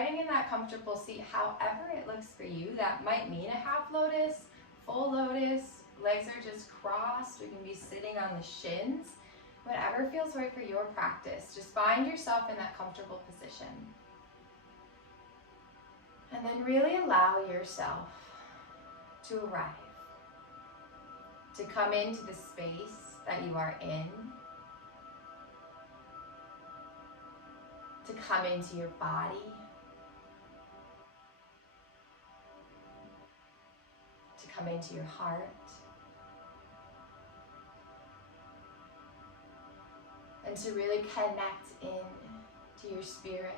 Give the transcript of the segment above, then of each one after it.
starting in that comfortable seat, however it looks for you. That might mean a half lotus, full lotus, legs are just crossed. We can be sitting on the shins. Whatever feels right for your practice. Just find yourself in that comfortable position. And then really allow yourself to arrive, to come into the space that you are in, to come into your body, to come into your heart, and to really connect in to your spirit.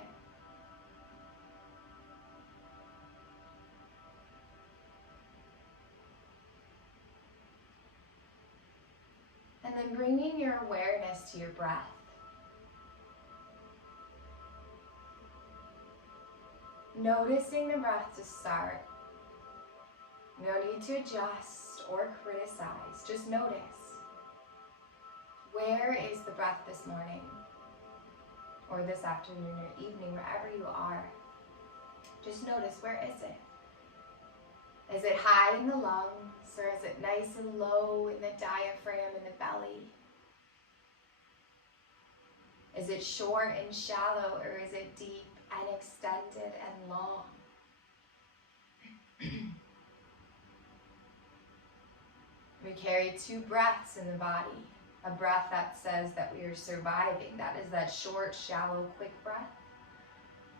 And then bringing your awareness to your breath. Noticing the breath to start. No need to adjust or criticize, just notice. Where is the breath this morning? Or this afternoon or evening, wherever you are. Just notice, where is it? Is it high in the lungs, or is it nice and low in the diaphragm and the belly? Is it short and shallow, or is it deep and extended and long? We carry two breaths in the body. A breath that says that we are surviving, that is that short, shallow, quick breath.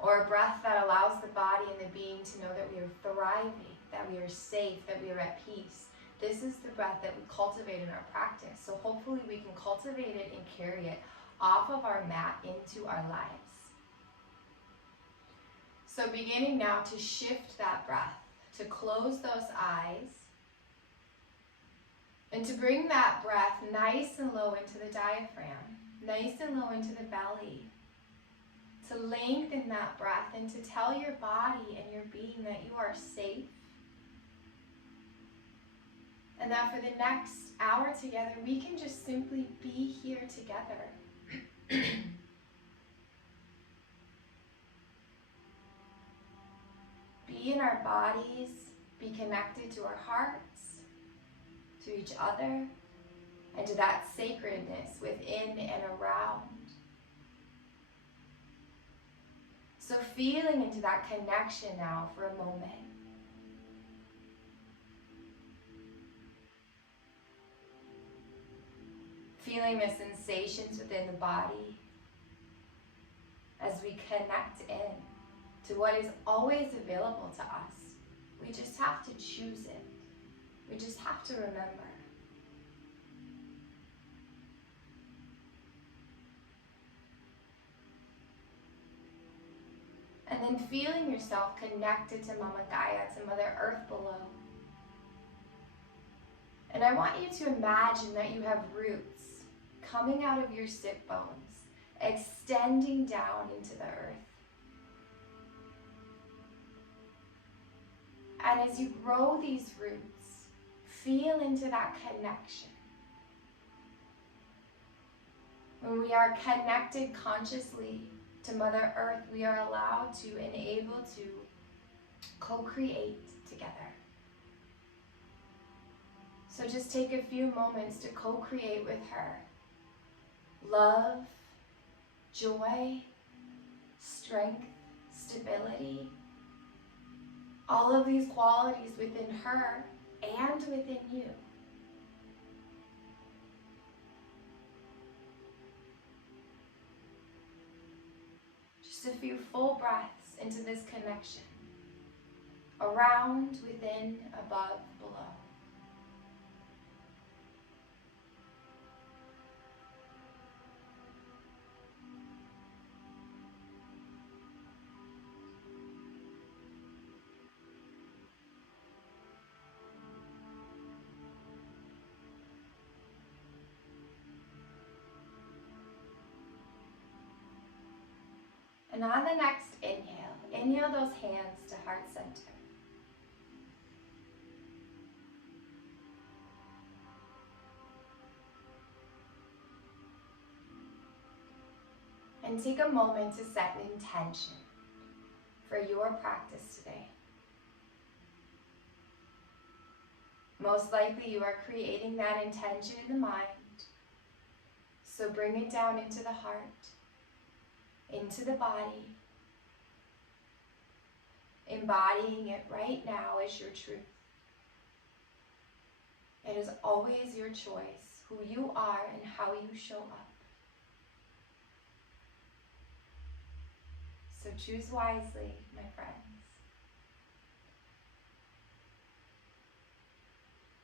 Or a breath that allows the body and the being to know that we are thriving, that we are safe, that we are at peace. This is the breath that we cultivate in our practice. So hopefully we can cultivate it and carry it off of our mat into our lives. So beginning now to shift that breath, to close those eyes, and to bring that breath nice and low into the diaphragm, nice and low into the belly. To lengthen that breath and to tell your body and your being that you are safe. And that for the next hour together, we can just simply be here together. Be in our bodies, be connected to our hearts, to each other, and to that sacredness within and around. So feeling into that connection now for a moment. Feeling the sensations within the body as we connect in to what is always available to us. We just have to choose it. We just have to remember. And then feeling yourself connected to Mama Gaia, to Mother Earth below. And I want you to imagine that you have roots coming out of your sit bones, extending down into the earth. And as you grow these roots, feel into that connection. When we are connected consciously to Mother Earth, we are allowed to and able to co-create together. So just take a few moments to co-create with her. Love, joy, strength, stability, all of these qualities within her and within you. Just a few full breaths into this connection. Around, within, above, below. And on the next inhale those hands to heart center. And take a moment to set an intention for your practice today. Most likely you are creating that intention in the mind. So bring it down into the heart, into the body, embodying it right now as your truth. It is always your choice who you are and how you show up. So choose wisely, my friends.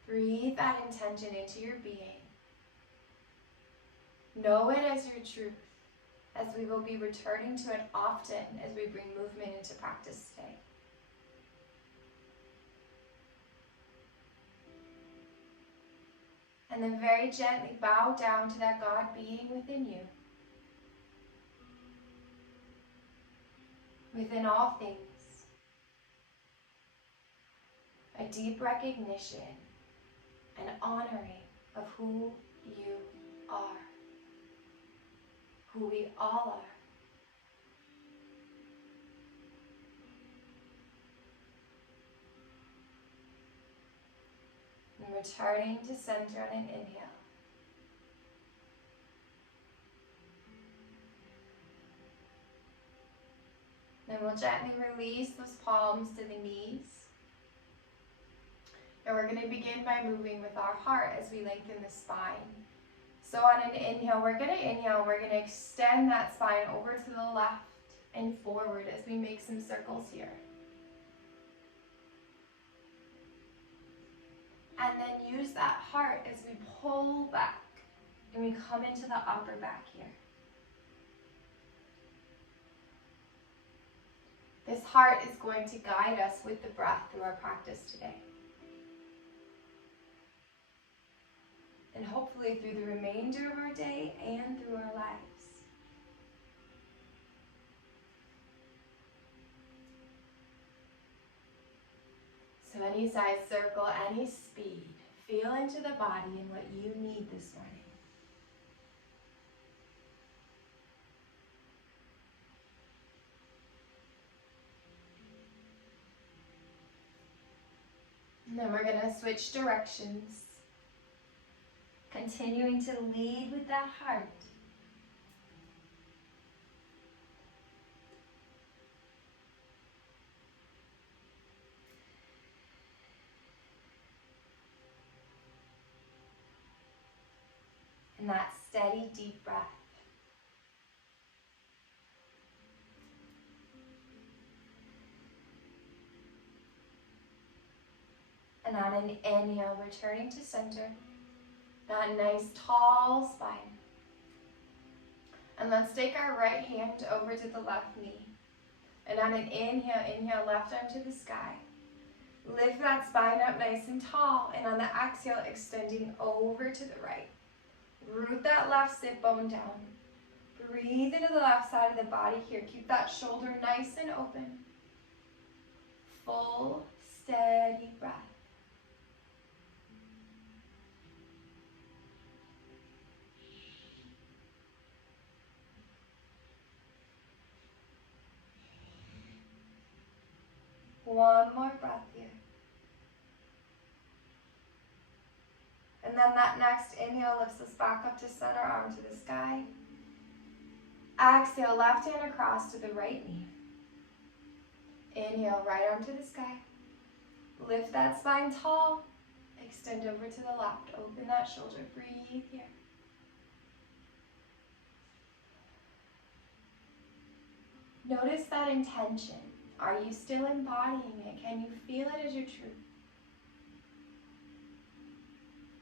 Breathe that intention into your being. Know it as your truth, as we will be returning to it often as we bring movement into practice today. And then very gently bow down to that God being within you. Within all things. A deep recognition and honoring of who you are. Who we all are. And returning to center on an inhale. Then we'll gently release those palms to the knees. And we're going to begin by moving with our heart as we lengthen the spine. So on an inhale, we're going to extend that spine over to the left and forward as we make some circles here. And then use that heart as we pull back and we come into the upper back here. This heart is going to guide us with the breath through our practice today. And hopefully through the remainder of our day and through our lives. So any size circle, any speed, feel into the body and what you need this morning. And then we're going to switch directions. Continuing to lead with that heart. And that steady, deep breath. And on an inhale, returning to center. That nice tall spine. And let's take our right hand over to the left knee. And on an inhale left arm to the sky. Lift that spine up nice and tall. And on the exhale, extending over to the right. Root that left sit bone down. Breathe into the left side of the body here. Keep that shoulder nice and open. Full, steady breath. One more breath here. And then that next inhale lifts us back up to center, arm to the sky. Exhale, left hand across to the right knee. Inhale, right arm to the sky. Lift that spine tall. Extend over to the left. Open that shoulder. Breathe here. Notice that intention. Are you still embodying it? Can you feel it as your truth?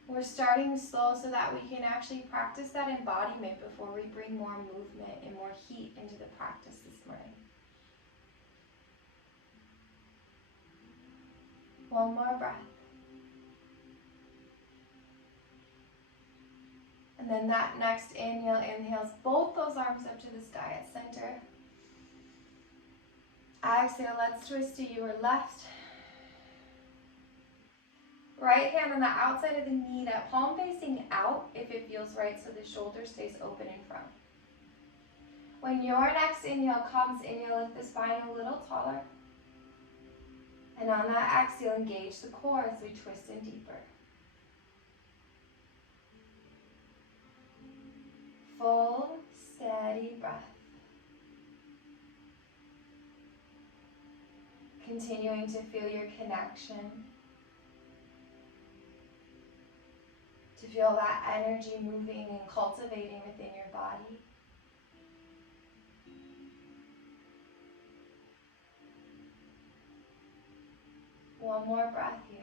We're starting slow so that we can actually practice that embodiment before we bring more movement and more heat into the practice this morning. One more breath. And then that next inhale inhales both those arms up to the sky at center. Exhale, let's twist to your left. Right hand on the outside of the knee, that palm facing out if it feels right so the shoulder stays open in front. When your next inhale comes, inhale, lift the spine a little taller. And on that exhale, engage the core as we twist in deeper. Full, steady breath. Continuing to feel your connection. To feel that energy moving and cultivating within your body. One more breath here.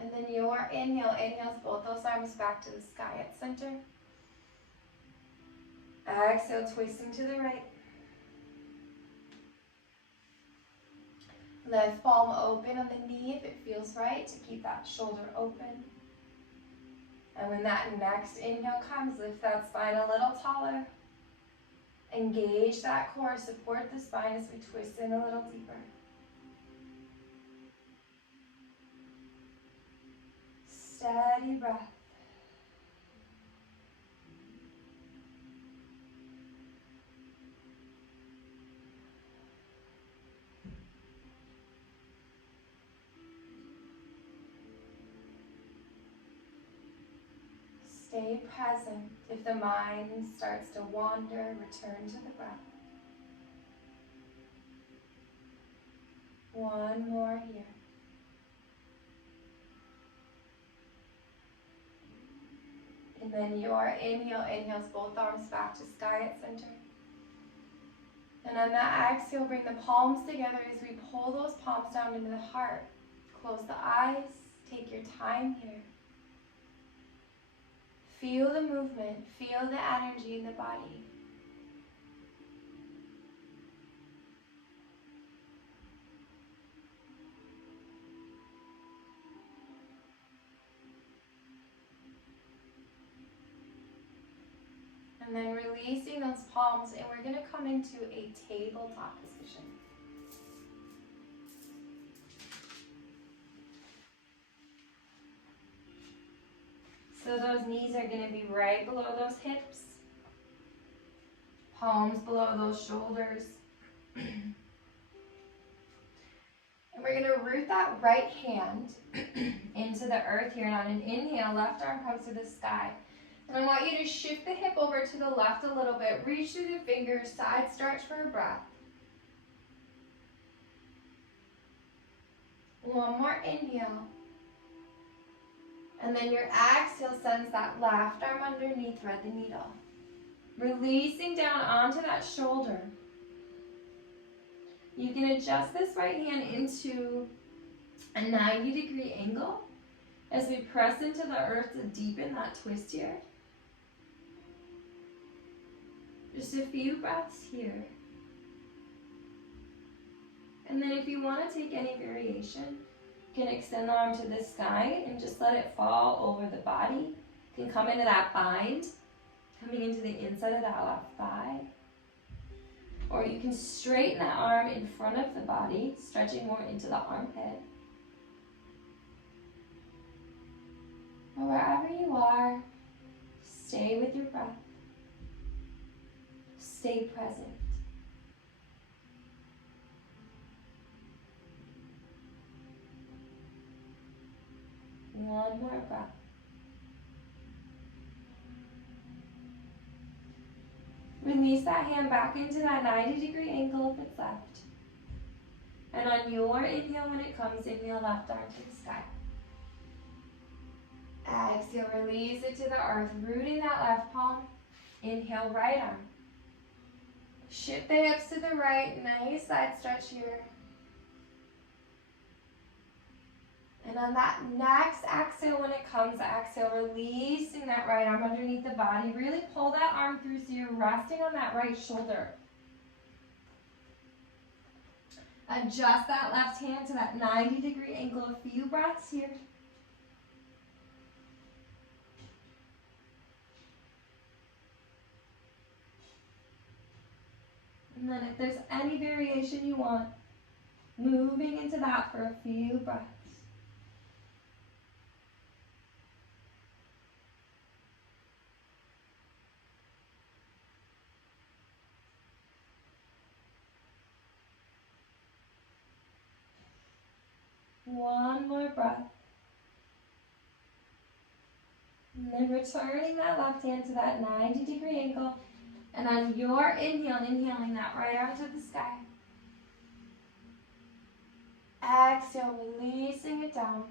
And then your inhale, inhales both those arms back to the sky at center. Exhale, twisting to the right. Left palm open on the knee if it feels right to keep that shoulder open. And when that next inhale comes, lift that spine a little taller. Engage that core, support the spine as we twist in a little deeper. Steady breath. Stay present. If the mind starts to wander, return to the breath. One more here. And then your inhale, inhales both arms back to sky at center. And on that exhale, bring the palms together as we pull those palms down into the heart. Close the eyes, take your time here. Feel the movement, feel the energy in the body. And then releasing those palms, and we're going to come into a tabletop position. So those knees are going to be right below those hips, palms below those shoulders. And we're going to root that right hand into the earth here. And on an inhale, left arm comes to the sky. And I want you to shift the hip over to the left a little bit. Reach through the fingers, side stretch for a breath. One more inhale. And then your exhale sends that left arm underneath, thread the needle. Releasing down onto that shoulder. You can adjust this right hand into a 90-degree angle as we press into the earth to deepen that twist here. Just a few breaths here. And then if you want to take any variation, you can extend the arm to the sky and just let it fall over the body. You can come into that bind, coming into the inside of that left thigh. Or you can straighten that arm in front of the body, stretching more into the armpit. Or wherever you are, stay with your breath. Stay present. One more breath. Release that hand back into that 90-degree angle if it's left. And on your inhale, when it comes, inhale left arm to the sky. Exhale, release it to the earth, rooting that left palm. Inhale, right arm. Shift the hips to the right, nice side stretch here. And on that next exhale, when it comes, exhale, releasing that right arm underneath the body. Really pull that arm through so you're resting on that right shoulder. Adjust that left hand to that 90-degree angle. A few breaths here. And then if there's any variation you want, moving into that for a few breaths. breath. And then returning that left hand to that 90-degree angle. And on your inhale, inhaling that right arm to the sky. Exhale, releasing it down.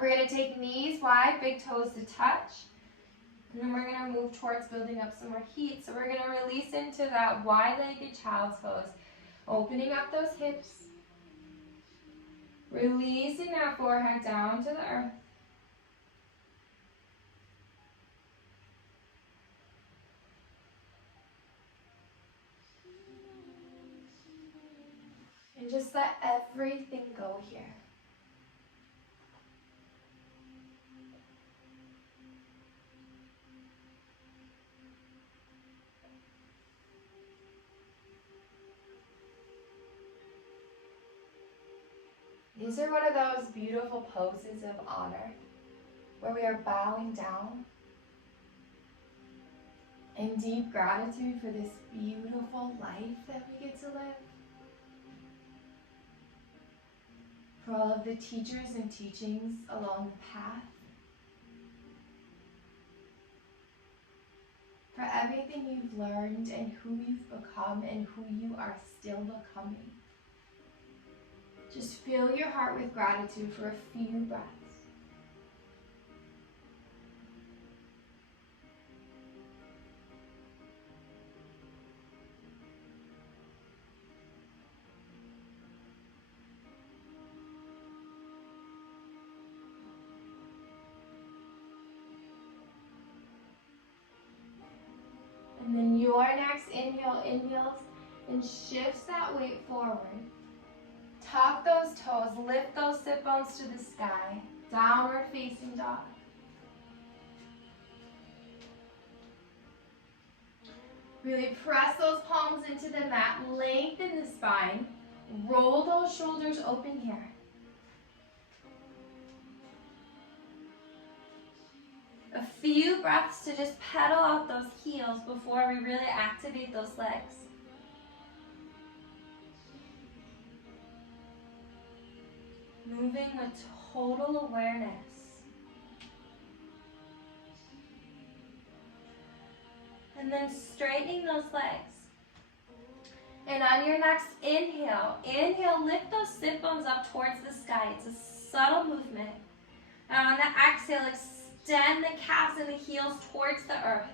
We're going to take knees wide, big toes to touch. And then we're going to move towards building up some more heat. So we're going to release into that wide-legged child's pose. Opening up those hips. Releasing that forehead down to the earth. And just let everything go here. These are one of those beautiful poses of honor where we are bowing down in deep gratitude for this beautiful life that we get to live. For all of the teachers and teachings along the path. For everything you've learned and who you've become and who you are still becoming. Just fill your heart with gratitude for a few breaths. And then your next inhale inhales and shifts that weight forward. Tuck those toes, lift those sit bones to the sky. Downward facing dog. Really press those palms into the mat, lengthen the spine. Roll those shoulders open here. A few breaths to just pedal out those heels before we really activate those legs. Moving with total awareness. And then straightening those legs. And on your next inhale, lift those sit bones up towards the sky. It's a subtle movement. And on the exhale, extend the calves and the heels towards the earth.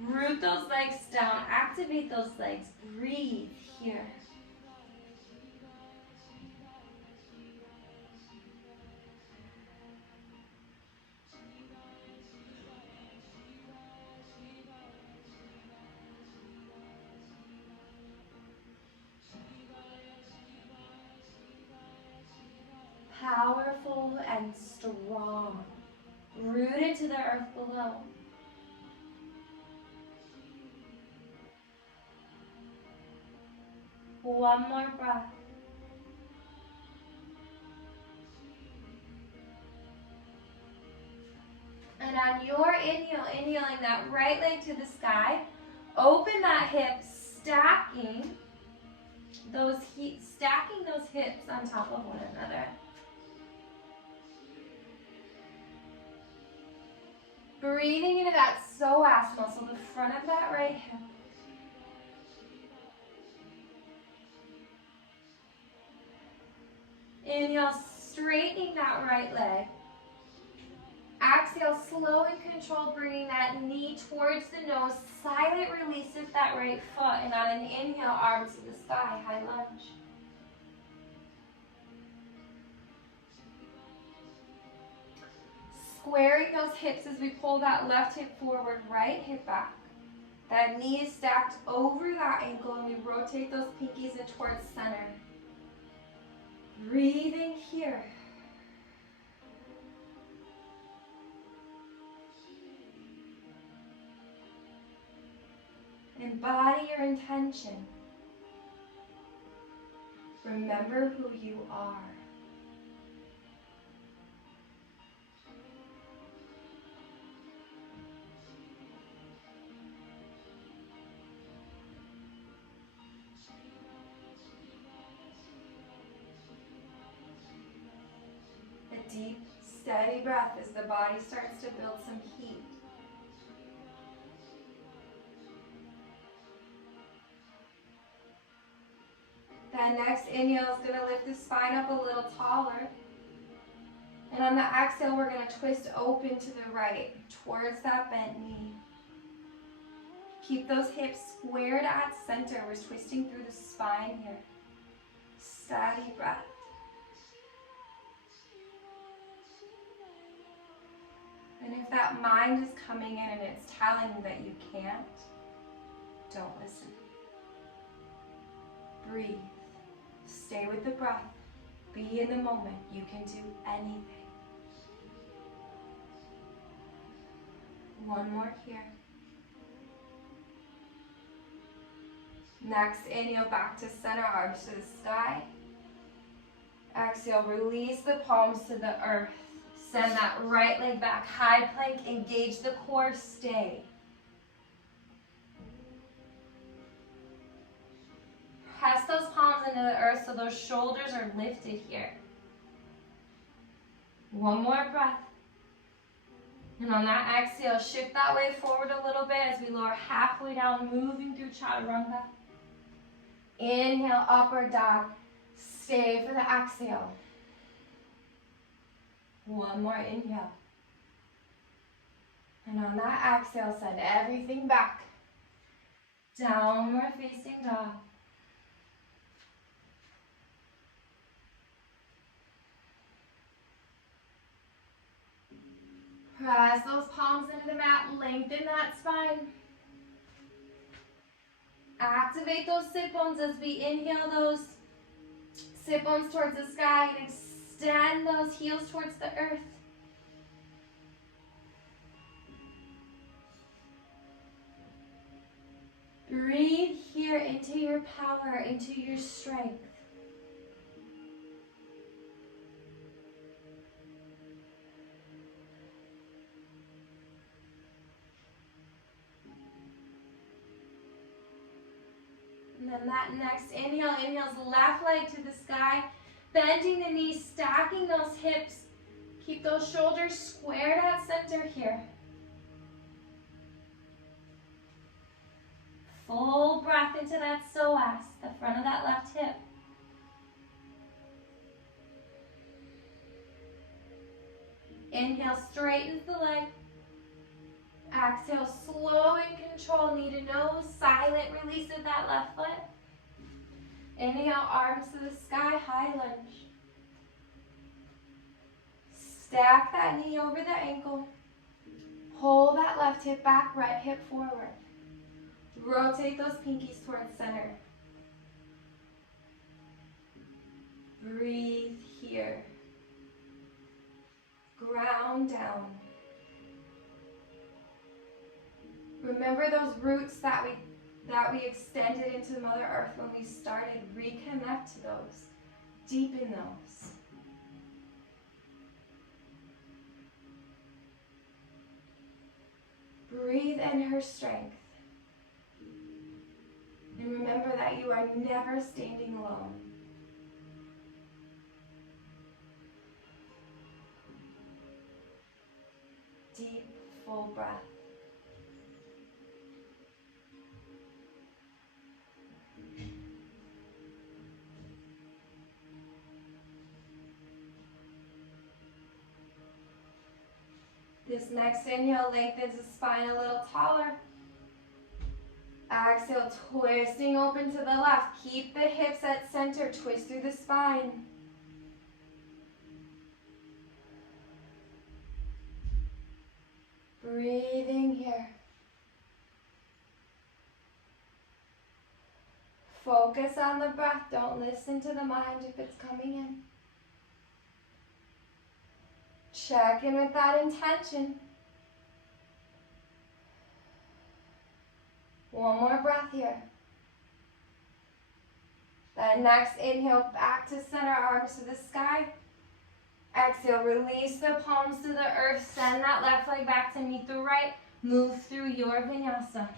Root those legs down, activate those legs, breathe here. Powerful and strong, rooted to the earth below. One more breath. And on your inhale, inhaling that right leg to the sky, open that hip, stacking those hips on top of one another. Breathing into that psoas muscle, the front of that right hip. Inhale, straightening that right leg. Exhale, slow and controlled, bringing that knee towards the nose. Silent release of that right foot. And on an inhale, arms to the sky, high lunge. Squaring those hips as we pull that left hip forward, right hip back. That knee is stacked over that ankle and we rotate those pinkies in towards center. Breathing here. Embody your intention. Remember who you are. deep, steady breath as the body starts to build some heat. That next inhale is going to lift the spine up a little taller. And on the exhale, we're going to twist open to the right, towards that bent knee. Keep those hips squared at center. We're twisting through the spine here. Steady breath. And if that mind is coming in and it's telling you that you can't, don't listen. Breathe. Stay with the breath. Be in the moment. You can do anything. One more here. Next, inhale back to center, arms to the sky. Exhale, release the palms to the earth. Send that right leg back, high plank, engage the core, stay. Press those palms into the earth so those shoulders are lifted here. One more breath. And on that exhale, shift that weight forward a little bit as we lower halfway down, moving through chaturanga. Inhale, upward dog. Stay for the exhale. One more inhale. And on that exhale, send everything back. Downward facing dog. Press those palms into the mat, lengthen that spine. Activate those sit bones as we inhale those sit bones towards the sky and extend those heels towards the earth. Breathe here into your power, into your strength. And then that next inhale, inhales left leg to the sky, bending the knees, stacking those hips. Keep those shoulders squared at center here. Full breath into that psoas, the front of that left hip. Inhale, straightens the leg. Exhale, slow and control, knee to nose, silent release of that left foot. Inhale, arms to the sky, high lunge. Stack that knee over the ankle. Pull that left hip back, right hip forward. Rotate those pinkies towards center. Breathe here. Ground down. Remember those roots that we extended into Mother Earth when we started. Reconnect to those. Deepen those. Breathe in her strength. And remember that you are never standing alone. Deep, full breath. This next inhale lengthens the spine a little taller. Exhale, twisting open to the left. Keep the hips at center. Twist through the spine. Breathing here. Focus on the breath. Don't listen to the mind if it's coming in. Check in with that intention. One more breath here. Then next inhale, back to center, arms to the sky. Exhale, release the palms to the earth. Send that left leg back to meet the right. Move through your vinyasa.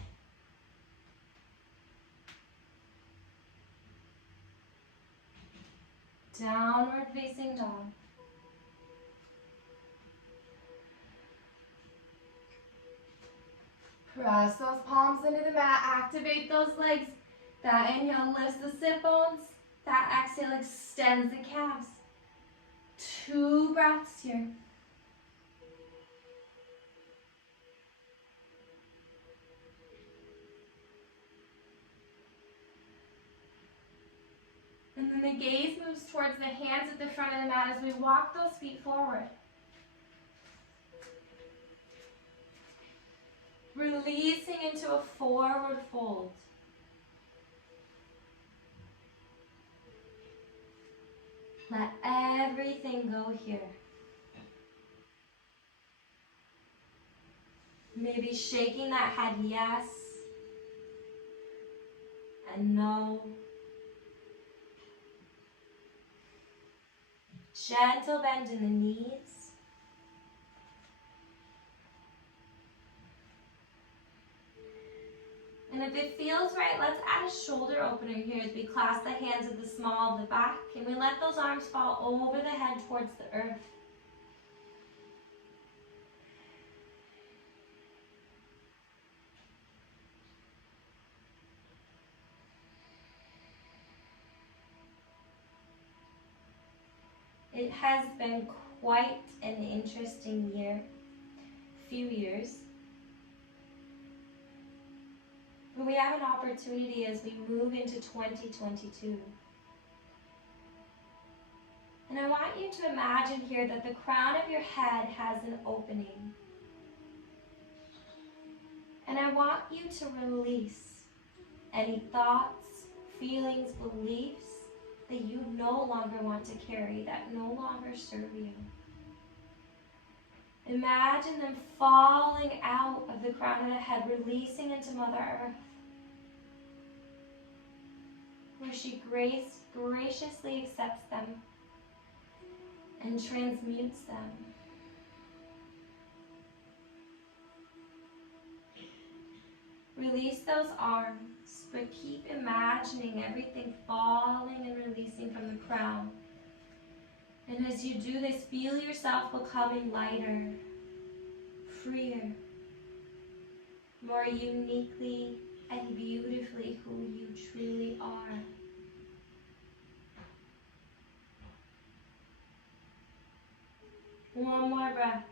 Downward facing dog. Press those palms into the mat, activate those legs. That inhale lifts the sit bones. That exhale extends the calves. 2 breaths here. And then the gaze moves towards the hands at the front of the mat as we walk those feet forward. Releasing into a forward fold. Let everything go here. Maybe shaking that head yes and no. Gentle bend in the knees. And if it feels right, let's add a shoulder opener here as we clasp the hands at the small of the back and we let those arms fall over the head towards the earth. It has been quite an interesting few years. But we have an opportunity as we move into 2022. And I want you to imagine here that the crown of your head has an opening. And I want you to release any thoughts, feelings, beliefs that you no longer want to carry, that no longer serve you. Imagine them falling out of the crown of the head, releasing into Mother Earth, where she graciously accepts them and transmutes them. Release those arms, but keep imagining everything falling and releasing from the crown. And as you do this, feel yourself becoming lighter, freer, more uniquely and beautifully who you truly are. One more breath.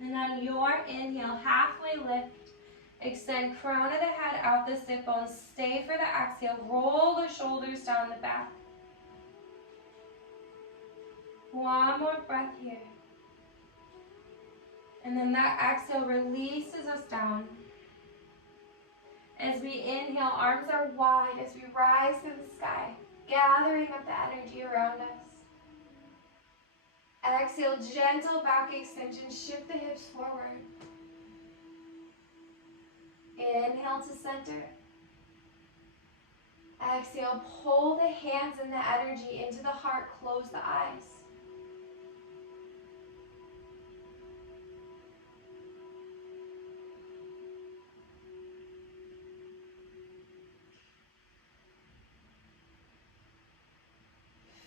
And on your inhale, halfway lift, extend crown of the head out the sit bones. Stay for the exhale. Roll the shoulders down the back. One more breath here. And then that exhale releases us down. As we inhale, arms are wide as we rise to the sky, gathering up the energy around us. Exhale, gentle back extension, shift the hips forward. Inhale to center. Exhale, pull the hands and the energy into the heart, close the eyes.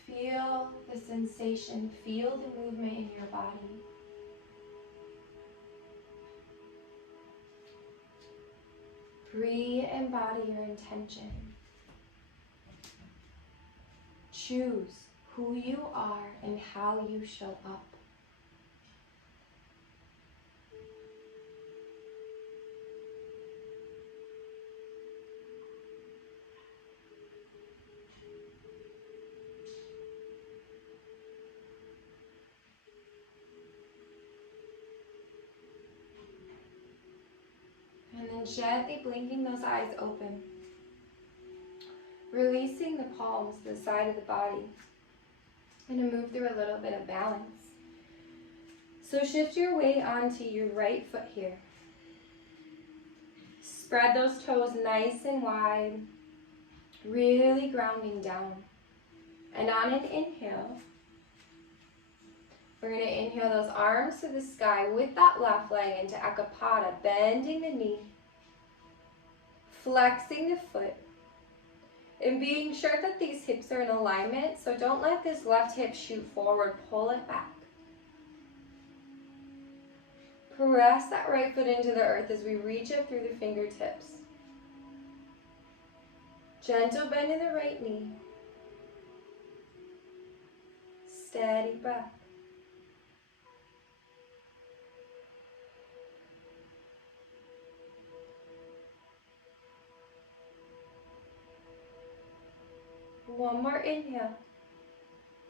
Feel the sensation, feel the movement in your body. Re-embody your intention. Choose who you are and how you show up. And then gently blinking those eyes open. Releasing the palms to the side of the body. And to move through a little bit of balance. So shift your weight onto your right foot here. Spread those toes nice and wide. Really grounding down. And on an inhale, we're going to inhale those arms to the sky with that left leg into Ekapada, bending the knee, flexing the foot, and being sure that these hips are in alignment, so don't let this left hip shoot forward, pull it back. Press that right foot into the earth as we reach up through the fingertips. Gentle bend in the right knee. Steady breath. One more inhale.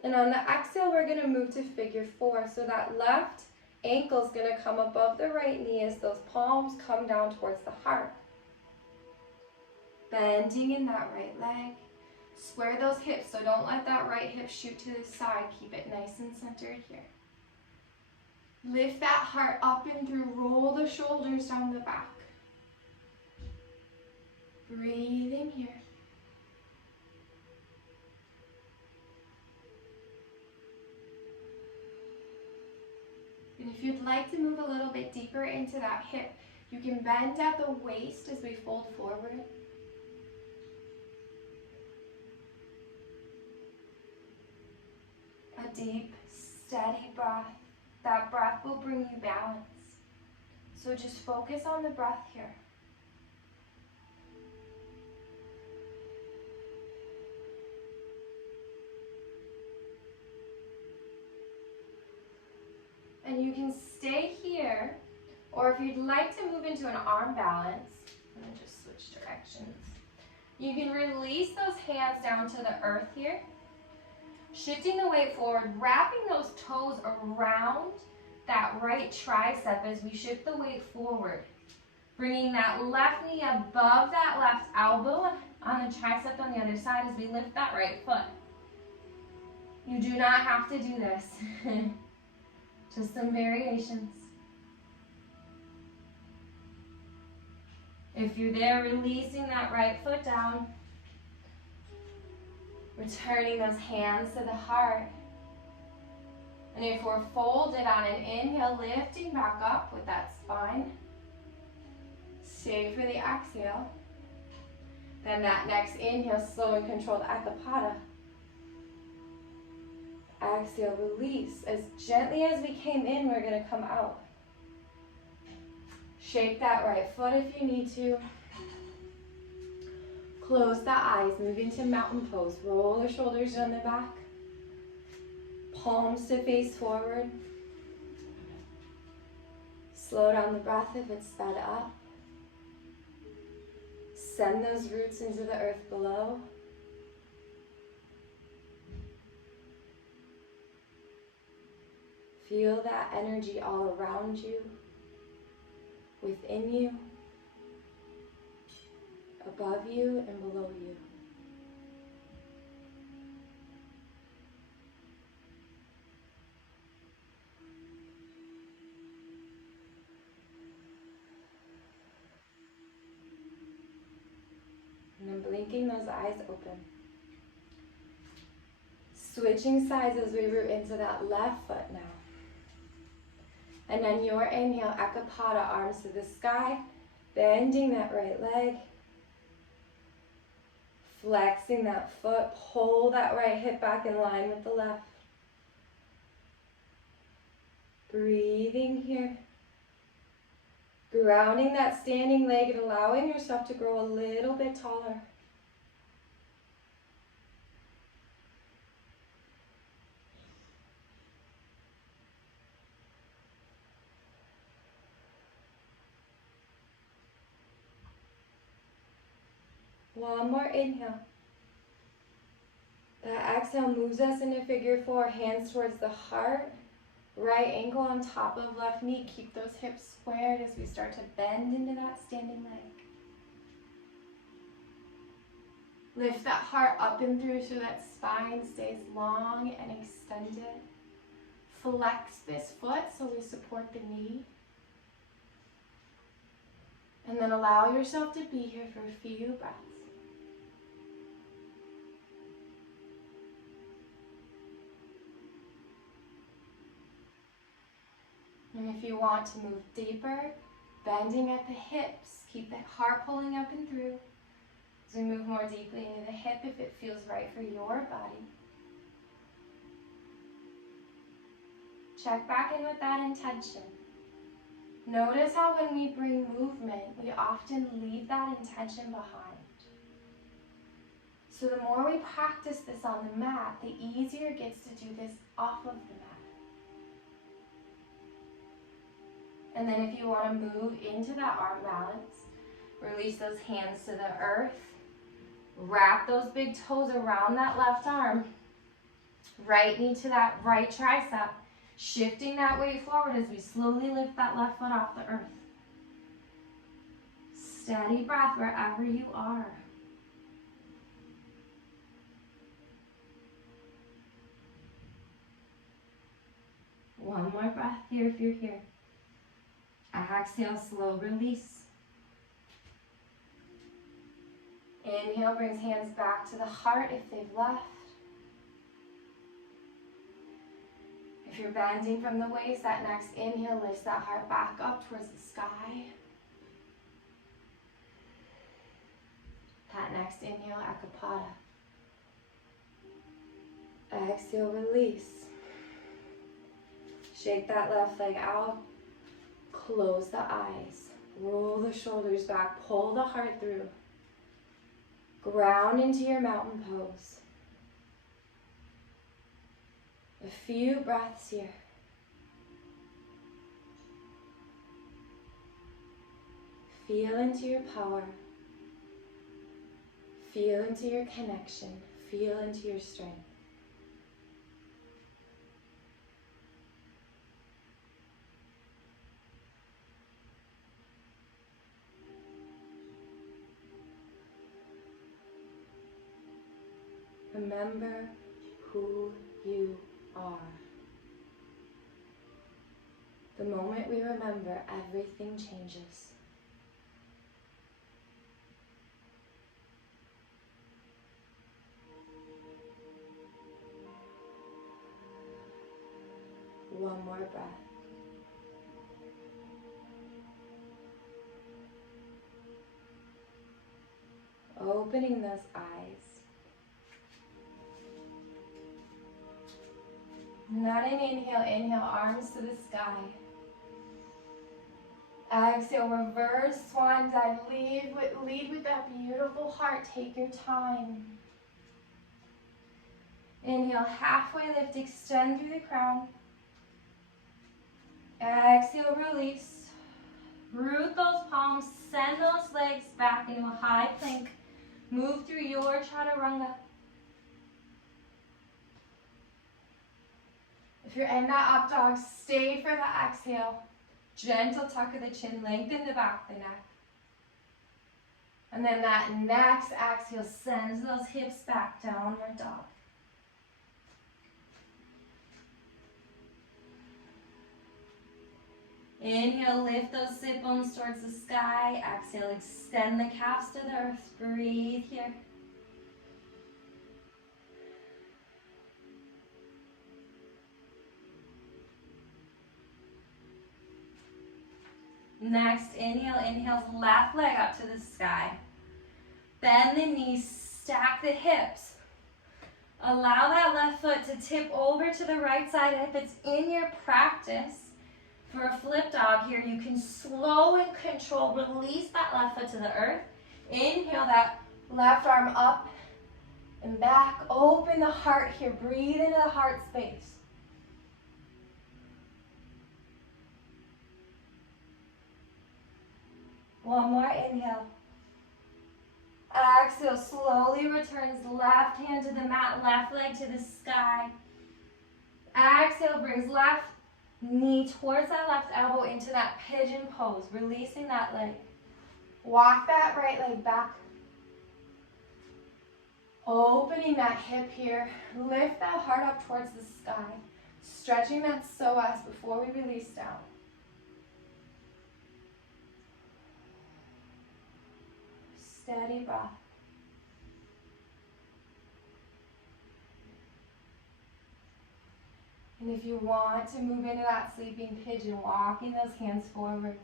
And on the exhale, we're going to move to figure 4. So that left ankle is going to come above the right knee as those palms come down towards the heart. Bending in that right leg. Square those hips, so don't let that right hip shoot to the side. Keep it nice and centered here. Lift that heart up and through. Roll the shoulders down the back. Breathing here. And if you'd like to move a little bit deeper into that hip, you can bend at the waist as we fold forward. A deep, steady breath. That breath will bring you balance. So just focus on the breath here. And you can stay here, or if you'd like to move into an arm balance, I'm going to just switch directions. You can release those hands down to the earth here, shifting the weight forward, wrapping those toes around that right tricep as we shift the weight forward. Bringing that left knee above that left elbow on the tricep on the other side as we lift that right foot. You do not have to do this. Just some variations. If you're there, releasing that right foot down. Returning those hands to the heart. And if we're folded on an inhale, lifting back up with that spine. Stay for the exhale. Then that next inhale, slow and controlled Akapada. Exhale, release. As gently as we came in, we're going to come out. Shake that right foot if you need to. Close the eyes, move into mountain pose. Roll the shoulders down the back. Palms to face forward. Slow down the breath if it's sped up. Send those roots into the earth below. Feel that energy all around you, within you, above you, and below you. And then blinking those eyes open. Switching sides as we root into that left foot now. And then your inhale, Akapada, arms to the sky, bending that right leg. Flexing that foot, pull that right hip back in line with the left. Breathing here. Grounding that standing leg and allowing yourself to grow a little bit taller. One more inhale. That exhale moves us into figure 4, hands towards the heart. Right ankle on top of left knee. Keep those hips squared as we start to bend into that standing leg. Lift that heart up and through so that spine stays long and extended. Flex this foot so we support the knee. And then allow yourself to be here for a few breaths. And if you want to move deeper, bending at the hips, keep the heart pulling up and through. As we move more deeply into the hip if it feels right for your body. Check back in with that intention. Notice how when we bring movement, we often leave that intention behind. So the more we practice this on the mat, the easier it gets to do this off of the mat. And then if you want to move into that arm balance, release those hands to the earth. Wrap those big toes around that left arm. Right knee to that right tricep. Shifting that weight forward as we slowly lift that left foot off the earth. Steady breath wherever you are. One more breath here if you're here. Exhale, slow release. Inhale, brings hands back to the heart if they've left. If you're bending from the waist, that next inhale lifts that heart back up towards the sky. That next inhale, Akapada. Exhale, release. Shake that left leg out. Close the eyes. Roll the shoulders back. Pull the heart through. Ground into your mountain pose. A few breaths here. Feel into your power. Feel into your connection. Feel into your strength. Remember who you are. The moment we remember, everything changes. One more breath. Opening those eyes. Not an inhale, arms to the sky. Exhale, reverse swan dive. Lead with that beautiful heart. Take your time. Inhale, halfway lift, extend through the crown. Exhale, release. Root those palms, send those legs back into a high plank. Move through your chaturanga. If you're in that up dog, stay for the exhale. Gentle tuck of the chin, lengthen the back of the neck. And then that next exhale sends those hips back, downward dog. Inhale, lift those sit bones towards the sky. Exhale, extend the calves to the earth. Breathe here. Next, inhales left leg up to the sky. Bend the knees, stack the hips. Allow that left foot to tip over to the right side. If it's in your practice for a flip dog here, you can slow and control. Release that left foot to the earth. Inhale that left arm up and back. Open the heart here. Breathe into the heart space. One more inhale. Exhale, slowly returns left hand to the mat, left leg to the sky. Exhale, brings left knee towards that left elbow into that pigeon pose, releasing that leg. Walk that right leg back. Opening that hip here. Lift that heart up towards the sky. Stretching that psoas before we release down. Steady breath. And if you want to move into that sleeping pigeon, walking those hands forward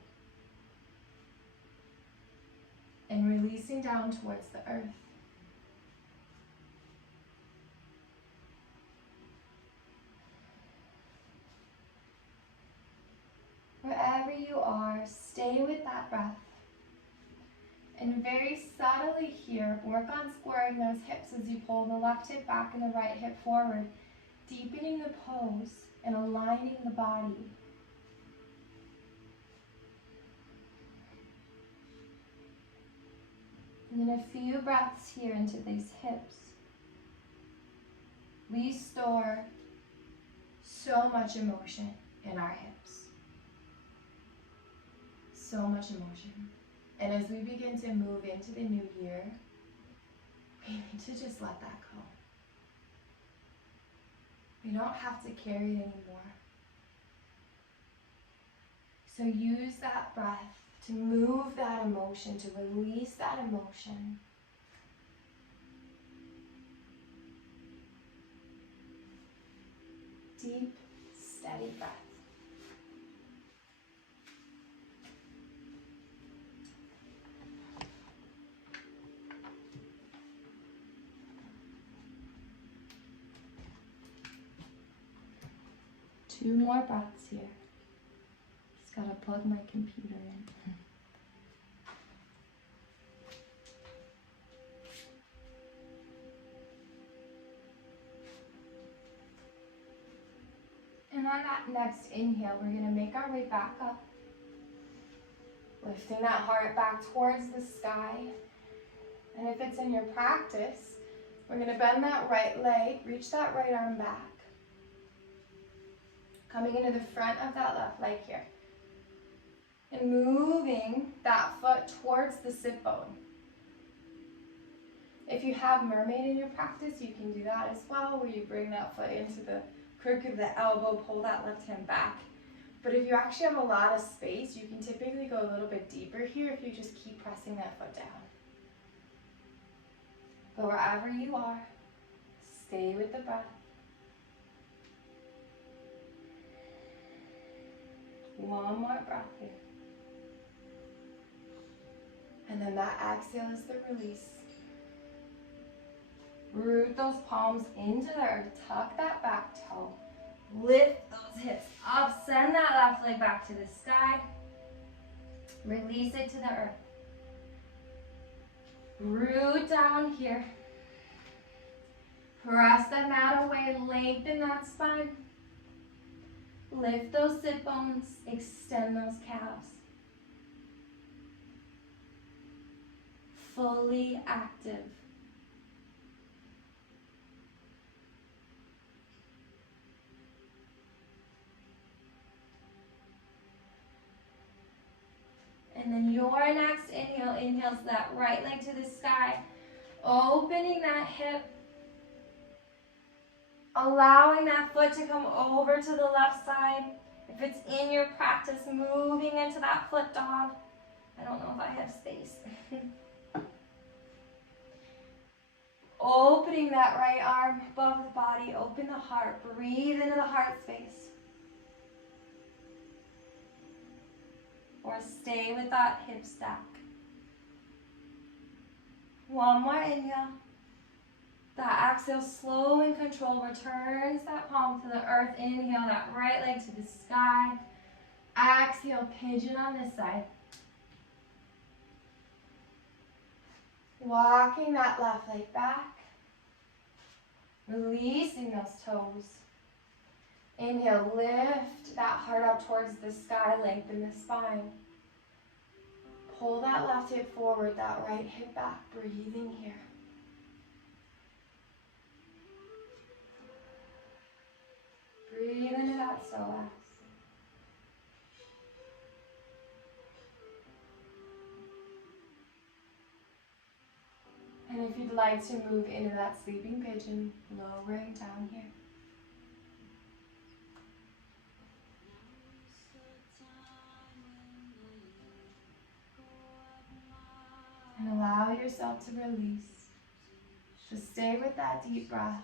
and releasing down towards the earth. Wherever you are, stay with that breath. And very subtly here, work on squaring those hips as you pull the left hip back and the right hip forward, deepening the pose and aligning the body. And then a few breaths here into these hips. We store so much emotion in our hips. So much emotion. And as we begin to move into the new year, we need to just let that go. We don't have to carry it anymore. So use that breath to move that emotion, to release that emotion. Deep, steady breath. Two more breaths here. Just gotta plug my computer in. And on that next inhale, we're gonna make our way back up. Lifting that heart back towards the sky. And if it's in your practice, we're gonna bend that right leg, reach that right arm back. Coming into the front of that left leg here. And moving that foot towards the sit bone. If you have mermaid in your practice, you can do that as well, where you bring that foot into the crook of the elbow, pull that left hand back. But if you actually have a lot of space, you can typically go a little bit deeper here if you just keep pressing that foot down. But wherever you are, stay with the breath. One more breath here. And then that exhale is the release. Root those palms into the earth. Tuck that back toe. Lift those hips up. Send that left leg back to the sky. Release it to the earth. Root down here. Press that mat away. Lengthen that spine. Lift those sit bones. Extend those calves. Fully active. And then your next inhale, inhales that right leg to the sky, opening that hip, allowing that foot to come over to the left side. If it's in your practice, moving into that foot dog. I don't know if I have space. Opening that right arm above the body, open the heart, breathe into the heart space. Or stay with that hip stack. One more inhale. That exhale, slow and control, returns that palm to the earth. Inhale, that right leg to the sky. Exhale, pigeon on this side. Walking that left leg back. Releasing those toes. Inhale, lift that heart up towards the sky, lengthen the spine. Pull that left hip forward, that right hip back, breathing here. Breathe into that psoas. And if you'd like to move into that sleeping pigeon, lowering down here. And allow yourself to release. Just stay with that deep breath.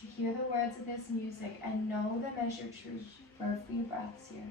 To hear the words of this music and know the measured truth for a few breaths here.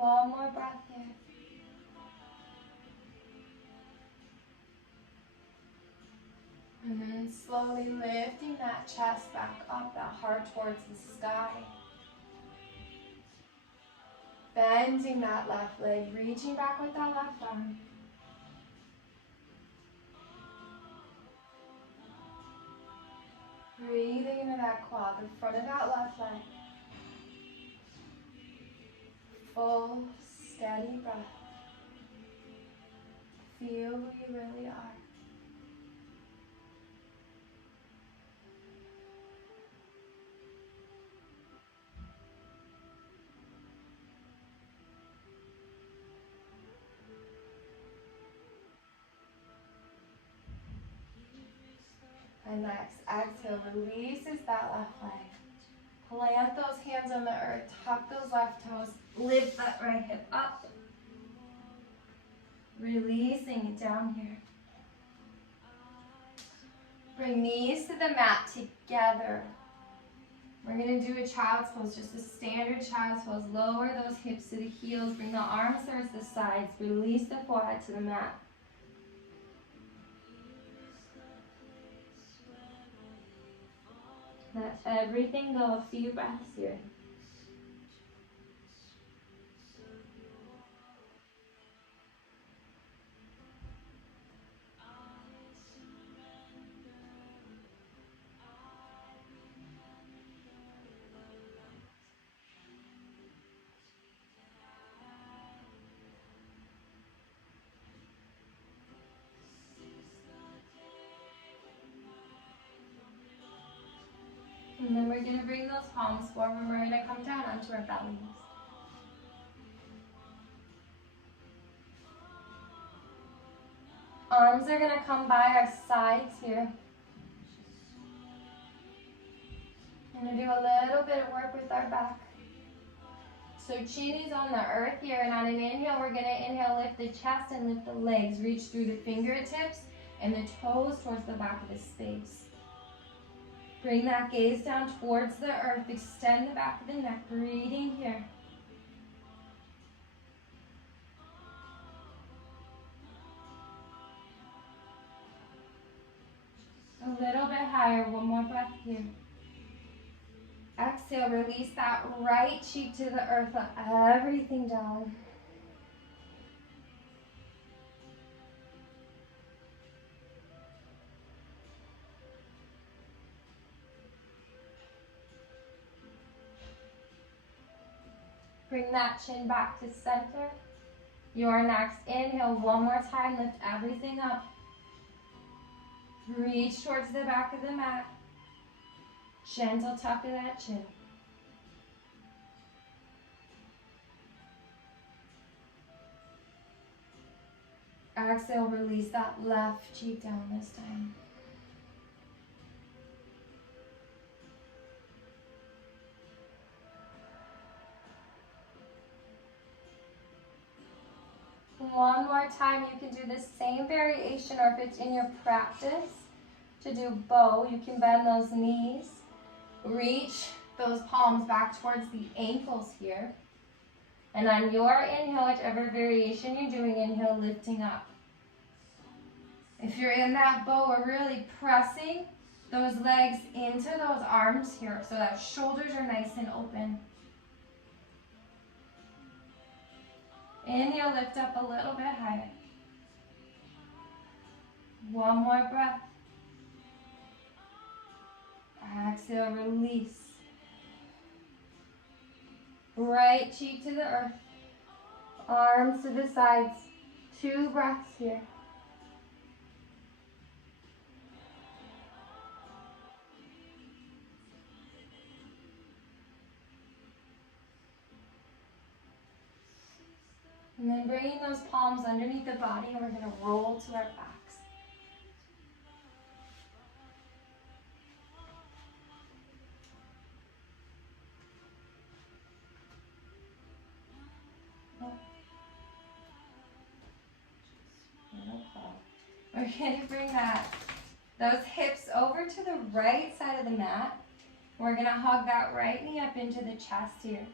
One more breath here. And then slowly lifting that chest back up, that heart towards the sky. Bending that left leg, reaching back with that left arm. Breathing into that quad, the front of that left leg. Full, steady breath. Feel who you really are. And next, exhale, releases that left leg. Plant those hands on the earth, tuck those left toes, lift that right hip up. Releasing it down here. Bring knees to the mat together. We're going to do a child's pose, just a standard child's pose. Lower those hips to the heels, bring the arms towards the sides, release the forehead to the mat. Let everything go. A few breaths here. And then we're going to bring those palms forward. We're going to come down onto our bellies. Arms are going to come by our sides here. We're going to do a little bit of work with our back. So chin is on the earth here, and on an inhale, we're going to inhale, lift the chest and lift the legs. Reach through the fingertips and the toes towards the back of the space. Bring that gaze down towards the earth. Extend the back of the neck, breathing here. A little bit higher, one more breath here. Exhale, release that right cheek to the earth, let everything down. Bring that chin back to center. Your next inhale, one more time, lift everything up. Reach towards the back of the mat. Gentle tuck of that chin. Exhale, release that left cheek down this time. One more time, you can do the same variation, or if it's in your practice to do bow, you can bend those knees. Reach those palms back towards the ankles here. And on your inhale, whichever variation you're doing, inhale, lifting up. If you're in that bow, we're really pressing those legs into those arms here so that shoulders are nice and open. Inhale, lift up a little bit higher. One more breath. Exhale, release. Right cheek to the earth. Arms to the sides. 2 breaths here. And then bringing those palms underneath the body, and we're going to roll to our backs. We're going to bring those hips over to the right side of the mat. We're going to hug that right knee up into the chest here.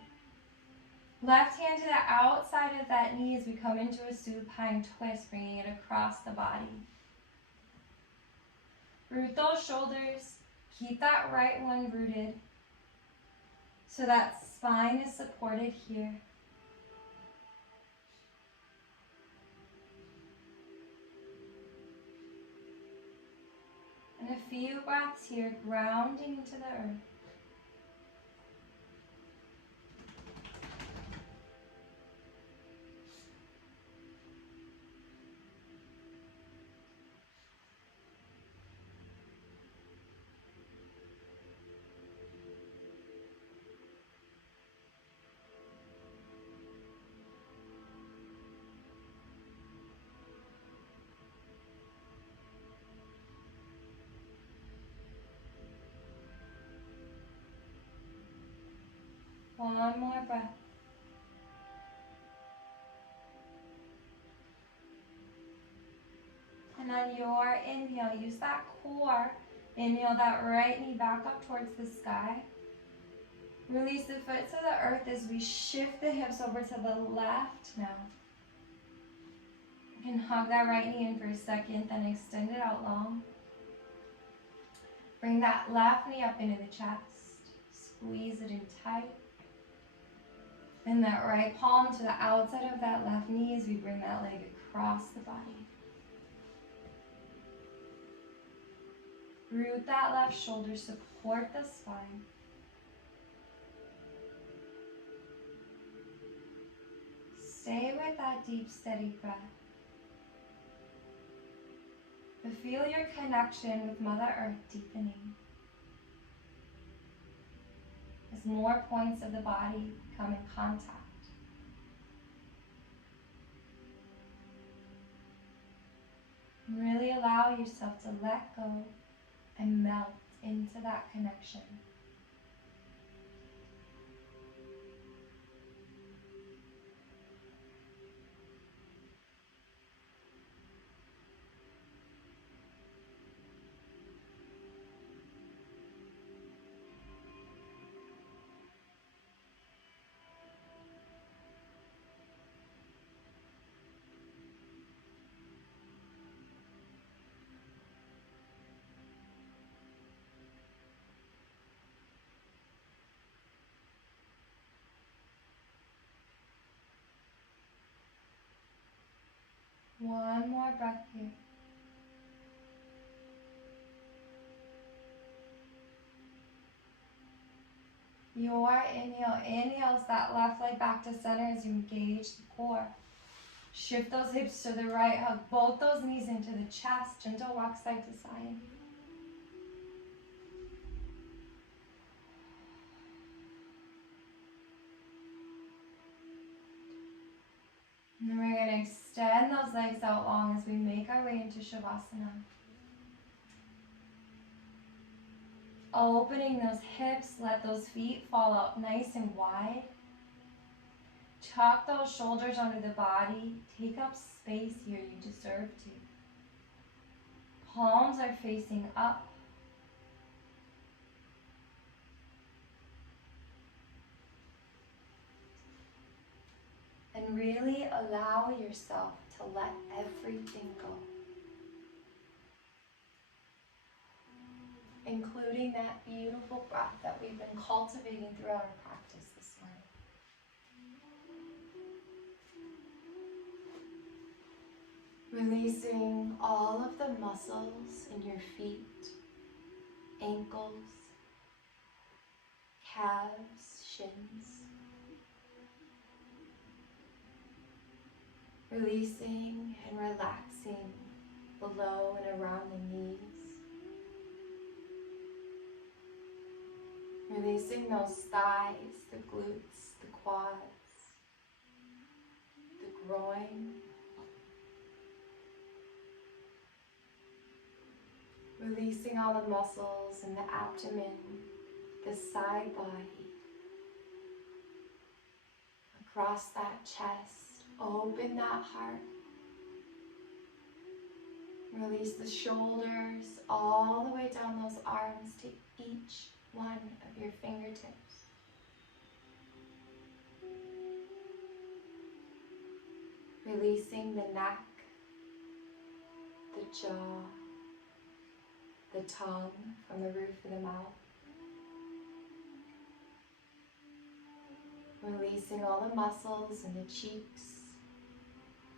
Left hand to the outside of that knee as we come into a supine twist, bringing it across the body. Root those shoulders. Keep that right one rooted so that spine is supported here. And a few breaths here, grounding into the earth. One more breath. And on your inhale, use that core. Inhale that right knee back up towards the sky. Release the foot to the earth as we shift the hips over to the left now. You can hug that right knee in for a second, then extend it out long. Bring that left knee up into the chest. Squeeze it in tight. Bend that right palm to the outside of that left knee as we bring that leg across the body. Root that left shoulder, support the spine. Stay with that deep, steady breath. But feel your connection with Mother Earth deepening as more points of the body come in contact. And really allow yourself to let go and melt into that connection. One more breath here. Your inhale inhales that left leg back to center as you engage the core. Shift those hips to the right, hug both those knees into the chest, gentle rock side to side. And then we're going to extend those legs out long as we make our way into Shavasana. Opening those hips, let those feet fall out nice and wide. Tuck those shoulders under the body. Take up space here, you deserve to. Palms are facing up. And really allow yourself to let everything go. Including that beautiful breath that we've been cultivating throughout our practice this morning. Releasing all of the muscles in your feet, ankles, calves, shins. Releasing and relaxing below and around the knees. Releasing those thighs, the glutes, the quads, the groin. Releasing all the muscles in the abdomen, the side body, across that chest. Open that heart. Release the shoulders all the way down those arms to each one of your fingertips. Releasing the neck, the jaw, the tongue from the roof of the mouth. Releasing all the muscles in the cheeks,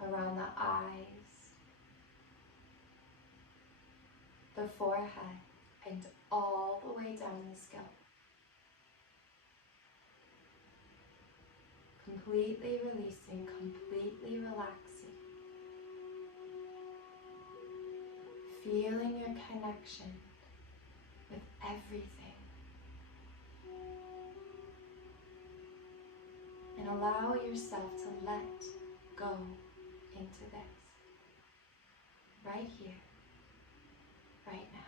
around the eyes, the forehead, and all the way down the scalp. Completely releasing, completely relaxing. Feeling your connection with everything. And allow yourself to let go into this. Right here, right now.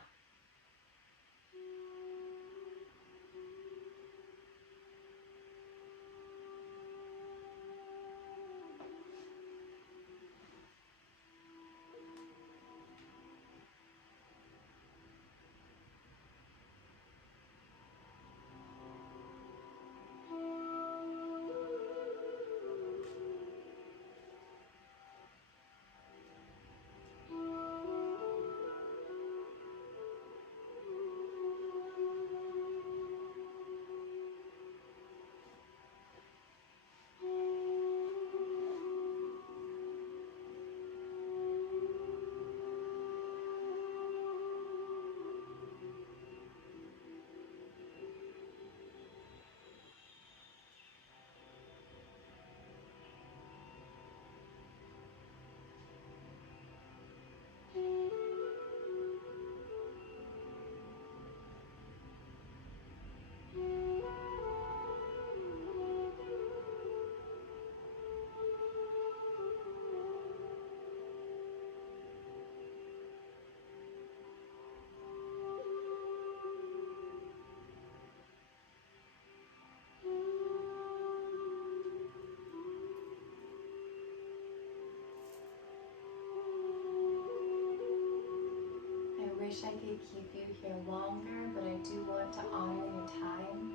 I wish I could keep you here longer, but I do want to honor your time.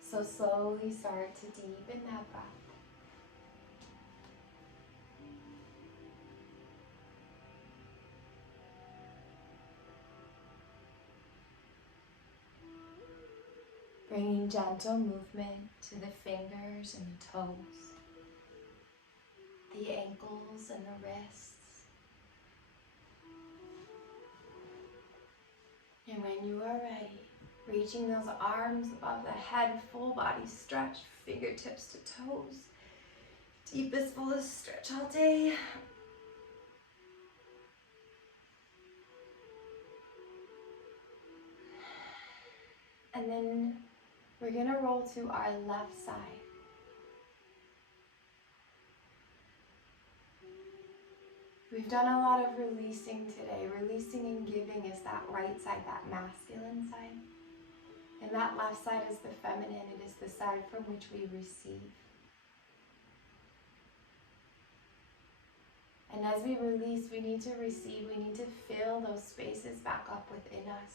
So slowly start to deepen that breath. Bringing gentle movement to the fingers and the toes, the ankles and the wrists. And when you are ready, reaching those arms above the head, full body stretch, fingertips to toes. Deepest, fullest stretch all day. And then we're gonna roll to our left side. We've done a lot of releasing today. Releasing and giving is that right side, that masculine side. And that left side is the feminine. It is the side from which we receive. And as we release, we need to receive. We need to fill those spaces back up within us.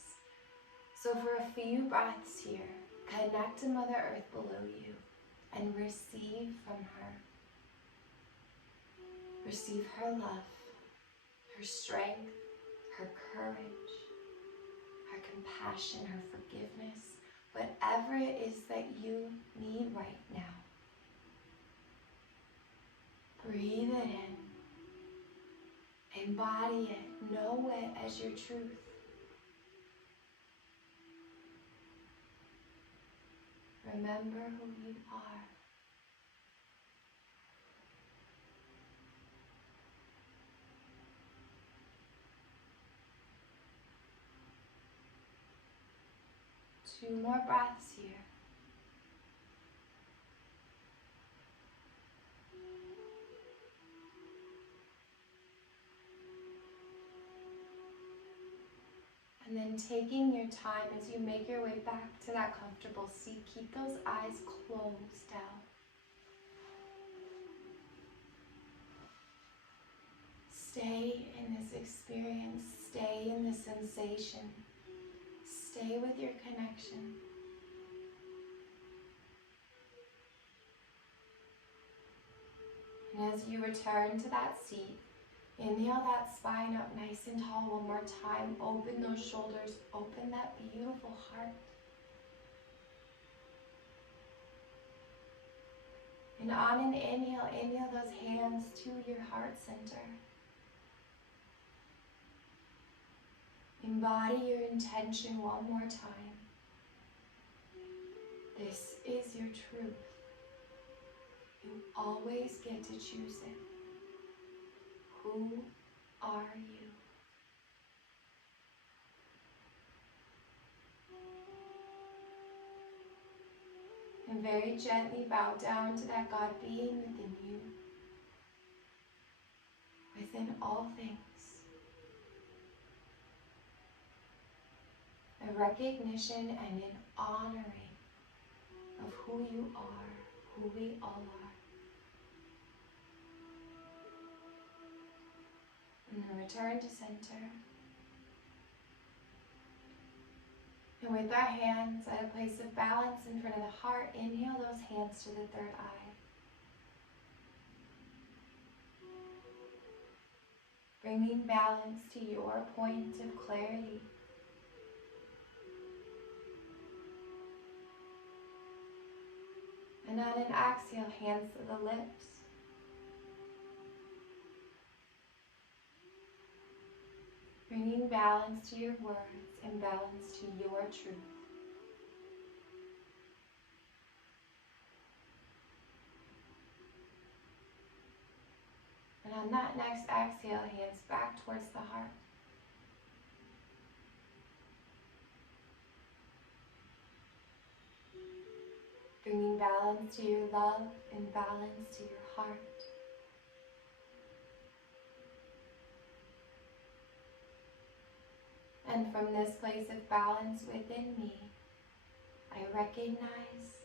So for a few breaths here, connect to Mother Earth below you and receive from her. Receive her love, her strength, her courage, her compassion, her forgiveness, whatever it is that you need right now. Breathe it in. Embody it. Know it as your truth. Remember who you are. Two more breaths here. And then taking your time as you make your way back to that comfortable seat, keep those eyes closed down. Stay in this experience, stay in this sensation, stay with your connection. And as you return to that seat, inhale that spine up nice and tall one more time. Open those shoulders, open that beautiful heart. And on an inhale, inhale those hands to your heart center. Embody your intention one more time. This is your truth. You always get to choose it. Who are you? And very gently bow down to that God being within you, within all things. A recognition and an honoring of who you are, who we all are. And then return to center. And with our hands at a place of balance in front of the heart, inhale those hands to the third eye. Bringing balance to your point of clarity. And on an exhale, hands to the lips. Bringing balance to your words and balance to your truth. And on that next exhale, hands back towards the heart. Bringing balance to your love and balance to your heart. And from this place of balance within me, I recognize,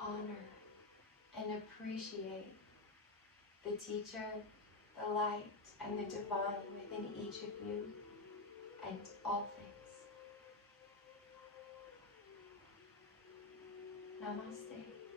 honor, and appreciate the teacher, the light, and the divine within each of you and all things. Namaste.